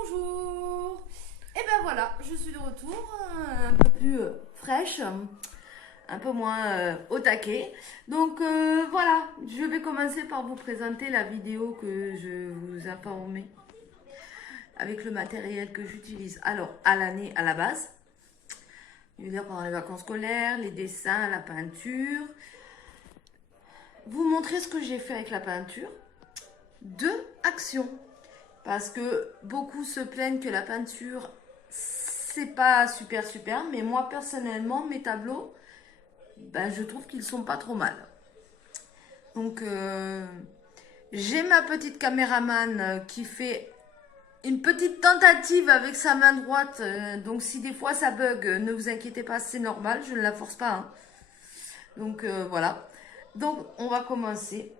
Bonjour. Et ben voilà, je suis de retour, un peu plus fraîche, un peu moins au taquet. Donc voilà, je vais commencer par vous présenter la vidéo que je vous informais avec le matériel que j'utilise. Alors à l'année, à la base, je veux dire pendant les vacances scolaires, les dessins, la peinture. Vous montrer ce que j'ai fait avec la peinture. Deux actions. Parce que beaucoup se plaignent que la peinture, c'est pas super, mais moi personnellement, mes tableaux, ben, je trouve qu'ils sont pas trop mal. Donc, j'ai ma petite caméraman qui fait une petite tentative avec sa main droite. Donc, si des fois ça bug, ne vous inquiétez pas, c'est normal, je ne la force pas, hein. Donc, voilà. Donc, on va commencer.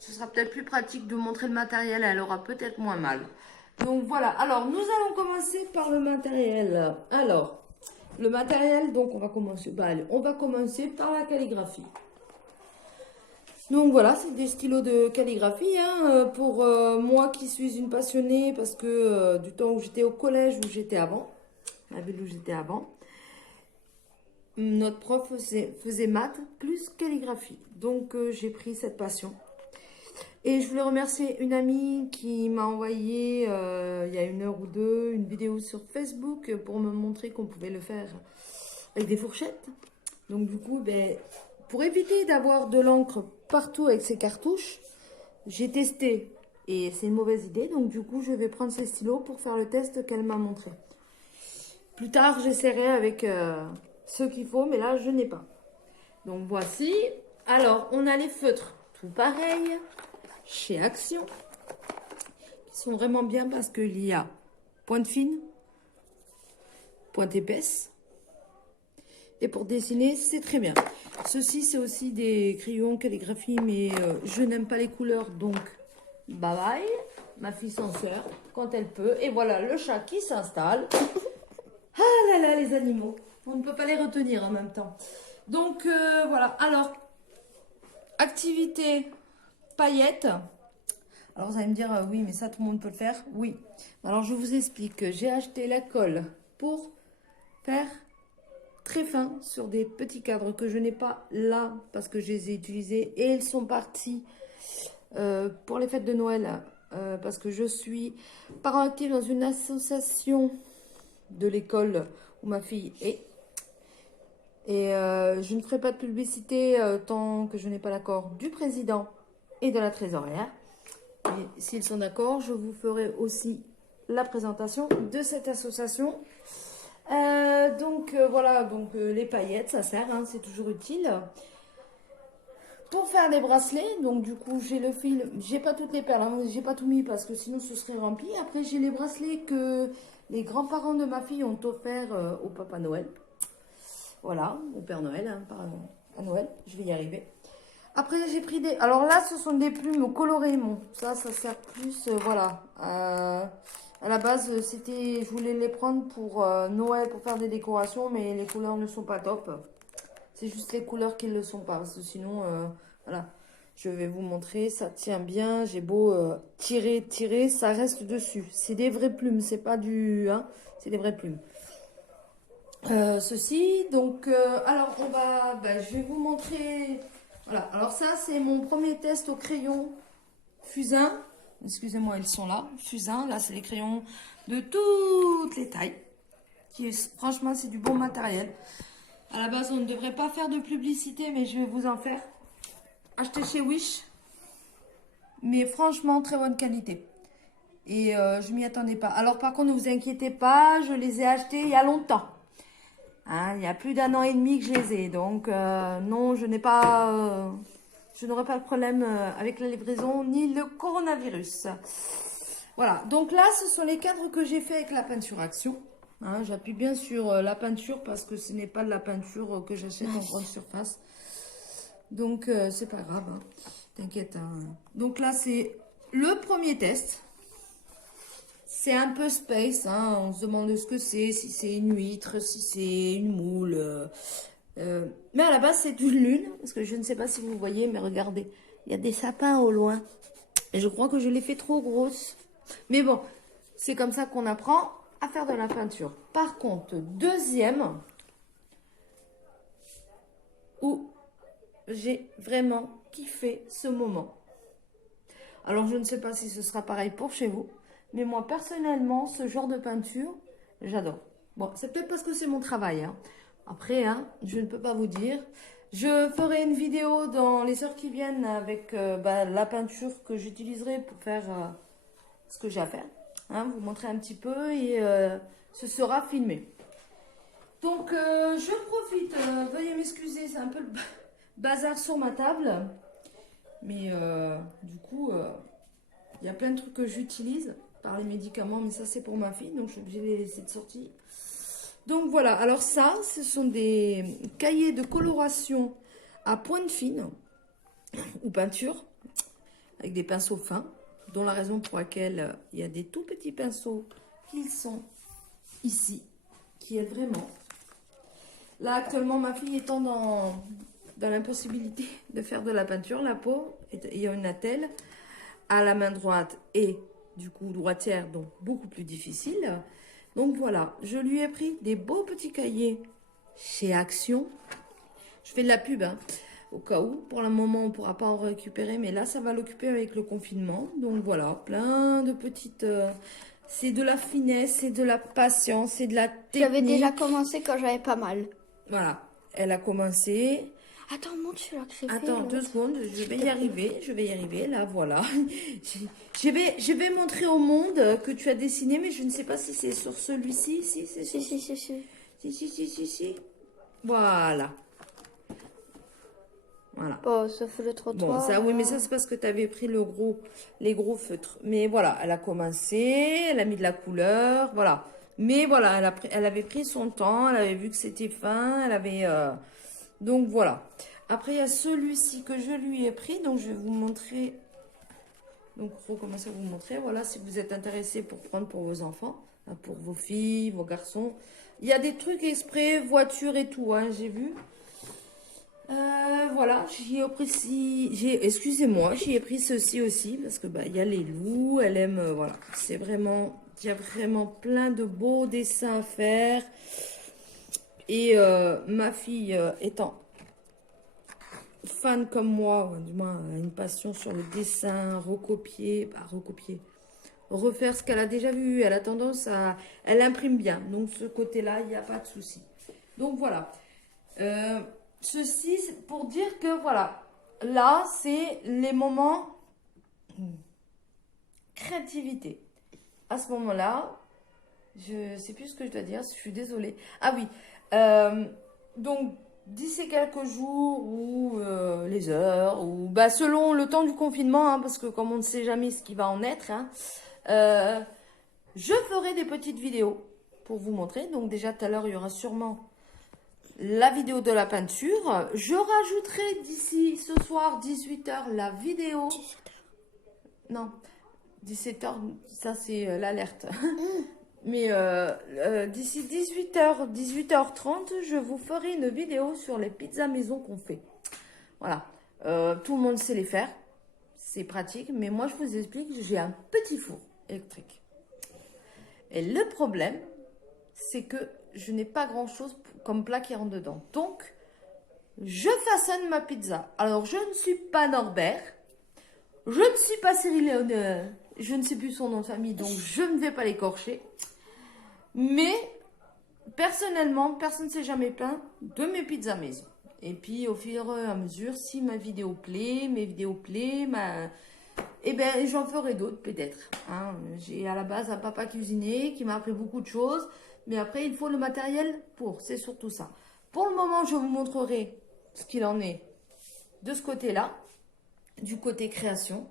Ce sera peut-être plus pratique de montrer le matériel, elle aura peut-être moins mal. Donc voilà, alors nous allons commencer par le matériel. Alors, le matériel, donc on va commencer, allez, on va commencer par la calligraphie. Donc voilà, c'est des stylos de calligraphie, hein, pour moi qui suis une passionnée, parce que du temps où j'étais au collège, où j'étais avant, la ville où j'étais avant, notre prof faisait maths plus calligraphie. Donc j'ai pris cette passion. Et je voulais remercier une amie qui m'a envoyé il y a une heure ou deux une vidéo sur Facebook pour me montrer qu'on pouvait le faire avec des fourchettes. Donc du coup, ben, pour éviter d'avoir de l'encre partout avec ces cartouches, j'ai testé et c'est une mauvaise idée. Donc du coup, je vais prendre ces stylos pour faire le test qu'elle m'a montré. Plus tard, j'essaierai avec ceux qu'il faut, mais là, je n'ai pas. Donc voici. Alors, on a les feutres, tout pareil. Chez Action, qui sont vraiment bien parce qu'il y a pointe fine, pointe épaisse. Et pour dessiner, c'est très bien. Ceci, c'est aussi des crayons calligraphie, mais je n'aime pas les couleurs, donc bye bye. Ma fille s'en sert quand elle peut. Et voilà le chat qui s'installe. Ah là là, les animaux. On ne peut pas les retenir en même temps. Donc voilà. Alors, activité paillettes. Alors vous allez me dire, oui, mais ça tout le monde peut le faire. Oui. Alors je vous explique. J'ai acheté la colle pour faire très fin sur des petits cadres que je n'ai pas là parce que je les ai utilisés et ils sont partis pour les fêtes de Noël parce que je suis parent actif dans une association de l'école où ma fille est. Et je ne ferai pas de publicité tant que je n'ai pas l'accord du président et de la trésorière. Et s'ils sont d'accord, je vous ferai aussi la présentation de cette association. Voilà, donc les paillettes, ça sert, hein, c'est toujours utile. Pour faire des bracelets, donc du coup j'ai le fil, j'ai pas toutes les perles, hein, j'ai pas tout mis parce que sinon ce serait rempli. Après j'ai les bracelets que les grands-parents de ma fille ont offert au Papa Noël. Voilà, au Père Noël, hein, à Noël, je vais y arriver. Après, j'ai pris des... Alors là, ce sont des plumes colorées. Bon, ça sert plus... voilà. À la base, c'était... Je voulais les prendre pour Noël, pour faire des décorations, mais les couleurs ne sont pas top. C'est juste les couleurs qui ne le sont pas. Parce que sinon, voilà. Je vais vous montrer. Ça tient bien. J'ai beau tirer, ça reste dessus. C'est des vraies plumes. C'est pas du... Hein, c'est des vraies plumes. Ceci, donc... alors, on va... Ben, je vais vous montrer... Voilà, alors ça c'est mon premier test au crayon fusain. Excusez-moi, ils sont là, fusain. Là c'est les crayons de toutes les tailles. Franchement c'est du bon matériel. À la base on ne devrait pas faire de publicité, mais je vais vous en faire. Acheté chez Wish. Mais franchement très bonne qualité. Et je m'y attendais pas. Alors par contre ne vous inquiétez pas, je les ai achetés il y a longtemps. Hein, il y a plus d'un an et demi que je les ai. Donc non, je n'ai pas... je n'aurai pas de problème avec la livraison ni le coronavirus. Voilà, donc là, ce sont les cadres que j'ai fait avec la peinture Action. Hein, j'appuie bien sur la peinture parce que ce n'est pas de la peinture que j'achète en grande surface. Donc, c'est pas grave, hein. T'inquiète, hein. Donc là, c'est le premier test. C'est un peu space, hein. On se demande ce que c'est, si c'est une huître, si c'est une moule... mais à la base, c'est une lune, parce que je ne sais pas si vous voyez, mais regardez, il y a des sapins au loin. Et je crois que je l'ai fait trop grosse. Mais bon, C'est comme ça qu'on apprend à faire de la peinture. Par contre, deuxième, où j'ai vraiment kiffé ce moment. Alors, je ne sais pas si ce sera pareil pour chez vous, mais moi, personnellement, ce genre de peinture, j'adore. Bon, c'est peut-être parce que c'est mon travail, hein. Après, hein, je ne peux pas vous dire. Je ferai une vidéo dans les heures qui viennent avec la peinture que j'utiliserai pour faire ce que j'ai à faire. Hein, vous montrer un petit peu et ce sera filmé. Donc, je profite. Veuillez m'excuser, c'est un peu le bazar sur ma table. Mais du coup, il y a plein de trucs que j'utilise par les médicaments. Mais ça, c'est pour ma fille. Donc, je suis obligée de les laisser de sortie. Donc, voilà. Alors ça, ce sont des cahiers de coloration à pointe fine ou peinture avec des pinceaux fins. Dont la raison pour laquelle il y a des tout petits pinceaux qui sont ici, qui aident vraiment. Là, actuellement, ma fille étant dans l'impossibilité de faire de la peinture, la peau, il y a une attelle à la main droite et du coup droitière, donc beaucoup plus difficile. Donc voilà, je lui ai pris des beaux petits cahiers chez Action. Je fais de la pub, hein, au cas où. Pour le moment, on ne pourra pas en récupérer, mais là, ça va l'occuper avec le confinement. Donc voilà, plein de petites... c'est de la finesse, c'est de la patience, c'est de la technique. J'avais déjà commencé quand j'avais pas mal. Voilà, elle a commencé. Attends, montre celui-là que j'ai fait. Attends, 2 secondes, je vais y arriver, là, voilà. Je vais montrer au monde que tu as dessiné, mais je ne sais pas si c'est sur celui-ci. Si. Voilà. Voilà. Oh, ça fait le trottoir. Bon, ça, oui, mais ça, c'est parce que tu avais pris les gros feutres. Mais voilà, elle a commencé, elle a mis de la couleur, voilà. Mais voilà, elle avait pris son temps, elle avait vu que c'était fin, elle avait... donc voilà. Après, il y a celui-ci que je lui ai pris, donc je vais vous montrer. Donc, recommencer à vous montrer. Voilà, si vous êtes intéressé pour prendre pour vos enfants, hein, pour vos filles, vos garçons. Il y a des trucs exprès, voiture et tout, hein, j'ai vu. Voilà, j'y ai pris, excusez-moi, j'y ai pris ceci aussi, parce que il y a les loups, elle aime, voilà. C'est vraiment, il y a vraiment plein de beaux dessins à faire. Et ma fille étant fan comme moi, du moins a une passion sur le dessin, refaire ce qu'elle a déjà vu. Elle a tendance à... Elle imprime bien. Donc, ce côté-là, il n'y a pas de souci. Donc, voilà. Ceci, c'est pour dire que, voilà. Là, c'est les moments créativité. À ce moment-là, je ne sais plus ce que je dois dire. Je suis désolée. Ah oui. Donc, d'ici quelques jours ou les heures, ou selon le temps du confinement, hein, parce que comme on ne sait jamais ce qui va en être, hein, je ferai des petites vidéos pour vous montrer. Donc déjà tout à l'heure, il y aura sûrement la vidéo de la peinture. Je rajouterai d'ici ce soir, 18h, la vidéo. 17h. Non, 17h, ça c'est l'alerte. Mais d'ici 18h, 18h30, je vous ferai une vidéo sur les pizzas maison qu'on fait. Voilà. Tout le monde sait les faire. C'est pratique. Mais moi, je vous explique, j'ai un petit four électrique. Et le problème, c'est que je n'ai pas grand-chose comme plat qui rentre dedans. Donc, je façonne ma pizza. Alors, je ne suis pas Norbert. Je ne suis pas Cyril, je ne sais plus son nom de famille, donc je ne vais pas l'écorcher. Mais, personnellement, personne ne s'est jamais plaint de mes pizzas maison. Et puis, au fur et à mesure, si ma vidéo plaît, eh ben, j'en ferai d'autres peut-être. Hein. J'ai à la base un papa cuisinier qui m'a appris beaucoup de choses. Mais après, il faut le matériel pour. C'est surtout ça. Pour le moment, je vous montrerai ce qu'il en est de ce côté-là. Du côté création.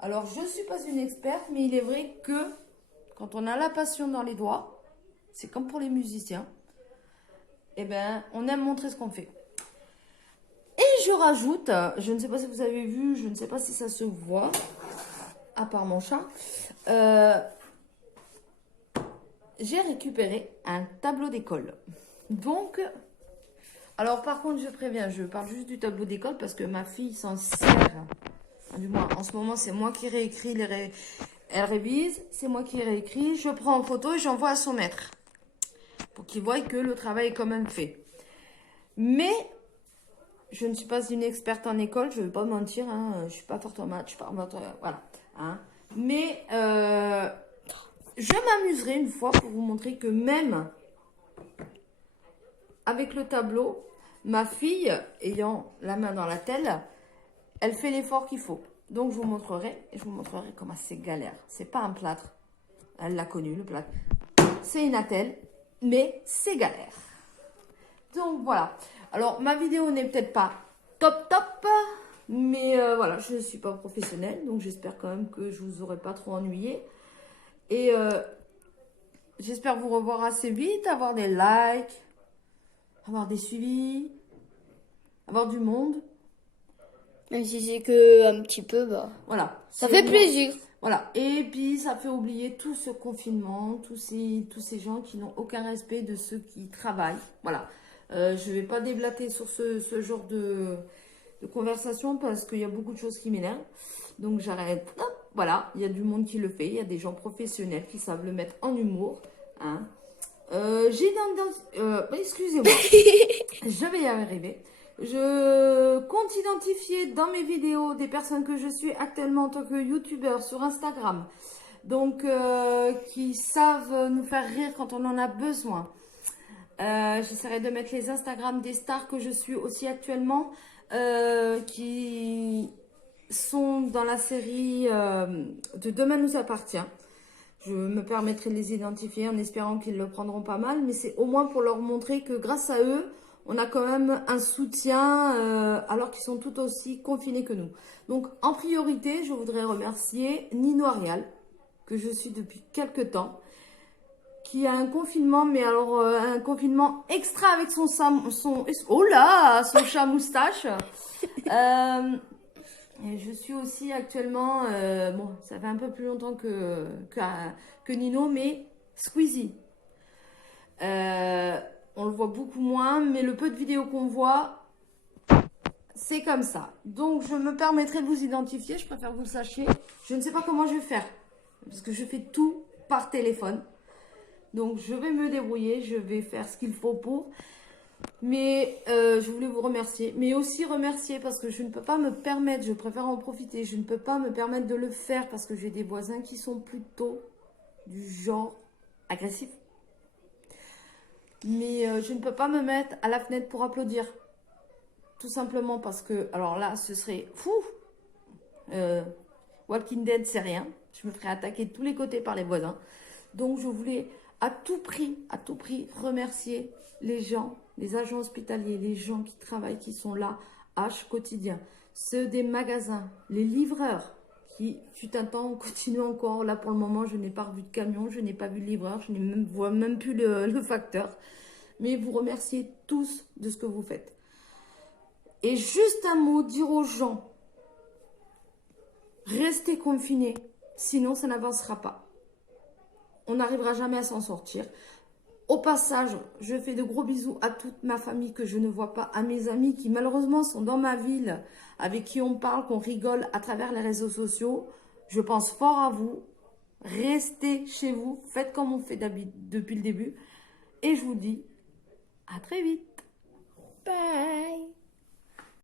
Alors, je ne suis pas une experte, mais il est vrai que quand on a la passion dans les doigts, c'est comme pour les musiciens, eh ben, on aime montrer ce qu'on fait. Et je rajoute, je ne sais pas si vous avez vu, je ne sais pas si ça se voit, à part mon chat, j'ai récupéré un tableau d'école. Donc, alors par contre, je préviens, je parle juste du tableau d'école parce que ma fille s'en sert. Du moins, en ce moment, c'est moi qui réécris Elle révise, c'est moi qui réécris, je prends en photo et j'envoie à son maître. Pour qu'il voie que le travail est quand même fait. Mais, je ne suis pas une experte en école, je ne vais pas mentir, hein, je ne suis pas forte en maths, je suis pas en maths, voilà. Hein. Mais, je m'amuserai une fois pour vous montrer que même avec le tableau, ma fille, ayant la main dans la telle, elle fait l'effort qu'il faut. Donc, je vous montrerai, et je vous montrerai comment c'est galère. C'est pas un plâtre. Elle l'a connu, le plâtre. C'est une attelle, mais c'est galère. Donc, voilà. Alors, ma vidéo n'est peut-être pas top, mais voilà, je ne suis pas professionnelle, donc j'espère quand même que je vous aurai pas trop ennuyé. Et j'espère vous revoir assez vite, avoir des likes, avoir des suivis, avoir du monde. Même si c'est que un petit peu, bah. Voilà. Ça fait plaisir. Voilà. Et puis, ça fait oublier tout ce confinement, tous ces gens qui n'ont aucun respect de ceux qui travaillent. Voilà. Je ne vais pas déblater sur ce genre de conversation parce qu'il y a beaucoup de choses qui m'énervent. Donc, j'arrête. Voilà. Il y a du monde qui le fait. Il y a des gens professionnels qui savent le mettre en humour. Hein. Excusez-moi. Je vais y arriver. Je compte identifier dans mes vidéos des personnes que je suis actuellement en tant que youtubeur sur Instagram. Donc, qui savent nous faire rire quand on en a besoin. J'essaierai de mettre les Instagram des stars que je suis aussi actuellement. Qui sont dans la série de Demain nous appartient. Je me permettrai de les identifier en espérant qu'ils le prendront pas mal. Mais c'est au moins pour leur montrer que grâce à eux, on a quand même un soutien alors qu'ils sont tout aussi confinés que nous. Donc, en priorité, je voudrais remercier Nino Arial, que je suis depuis quelques temps, qui a un confinement, mais alors un confinement extra avec son chat moustache. Et je suis aussi actuellement, bon, ça fait un peu plus longtemps que Nino, mais Squeezie. On le voit beaucoup moins, mais le peu de vidéos qu'on voit, c'est comme ça. Donc, je me permettrai de vous identifier, je préfère que vous le sachiez. Je ne sais pas comment je vais faire, parce que je fais tout par téléphone. Donc, je vais me débrouiller, je vais faire ce qu'il faut pour. Mais je voulais vous remercier, mais aussi remercier parce que je ne peux pas me permettre, je préfère en profiter, je ne peux pas me permettre de le faire parce que j'ai des voisins qui sont plutôt du genre agressif. Mais je ne peux pas me mettre à la fenêtre pour applaudir. Tout simplement parce que, alors là, ce serait fou. Walking Dead, c'est rien. Je me ferais attaquer de tous les côtés par les voisins. Donc, je voulais à tout prix remercier les gens, les agents hospitaliers, les gens qui travaillent, qui sont là, H quotidien. Ceux des magasins, les livreurs, qui, fut un temps, continuent encore. Là, pour le moment, je n'ai pas revu de camion, je n'ai pas vu de livreur, je ne vois même plus le facteur. Mais vous remerciez tous de ce que vous faites. Et juste un mot, dire aux gens, restez confinés, sinon ça n'avancera pas. On n'arrivera jamais à s'en sortir. Au passage, je fais de gros bisous à toute ma famille que je ne vois pas, à mes amis qui malheureusement sont dans ma ville, avec qui on parle, qu'on rigole à travers les réseaux sociaux. Je pense fort à vous. Restez chez vous, faites comme on fait depuis le début. Et je vous dis à très vite. Bye.